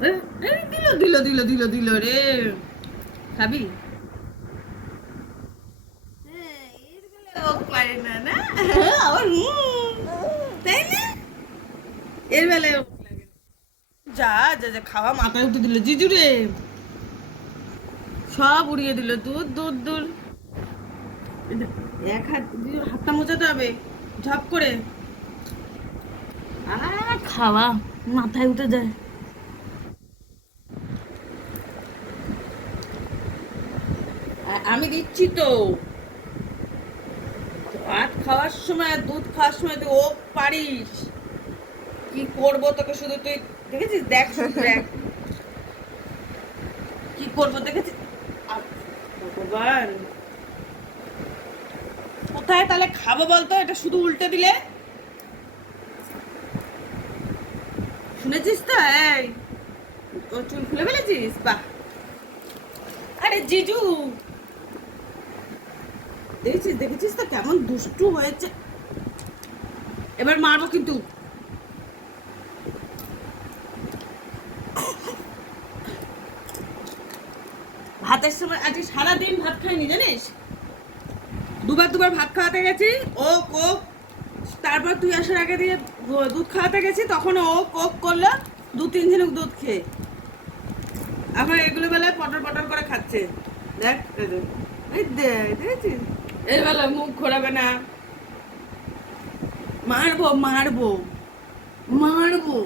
দিল দিল দিল দিল দিল রে। খাবি? হ্যাঁ, সব উড়িয়ে এক হাত মোচাতে হবে। ঝপ করে। আর খাওয়া মাথায় উঠে যায়। আমি দিচ্ছি তো। ভাত খাওয়ার সময়, দুধ খাওয়ার সময় তুই ও পারিস। কি করব তোকে শুধু তুই দেখেছিস? দেখ দেখ। কি করব দেখেছিস? কোথায় তাহলে খাব বলতো? এটা শুধু উল্টে দিলে? শুনেছিস তো? এই চুল খুলে ফেলেছিস? বাহ। আরে জিজু! দেখেছিস দেখেছিস তো কেমন দুষ্টু হয়েছে? এবার মারবো কিন্তু। ভাতের সময় আজকে সারাদিন ভাত খাইনি, জানিস? দুবার দুবার ভাত খাওয়াতে গেছি, ও কোক, তারপর তুই আসার আগে দিয়ে দুধ খাওয়াতে গেছি, তখন ও কোক করল, দু তিন ঝিনুক দুধ খেয়ে। এখন এগুলো বেলায় পটর পটর করে খাচ্ছে। দেখ দেখেছিস? বেলা মুখ ঘোরাবে না। মারবো মারবো মারবো।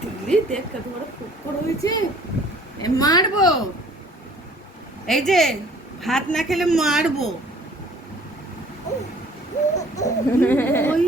দিল্লি দেখ কত বড় ফুটফুট হয়েছে। এ মারবো। এই যে ভাত না খেলে মারবো। ওই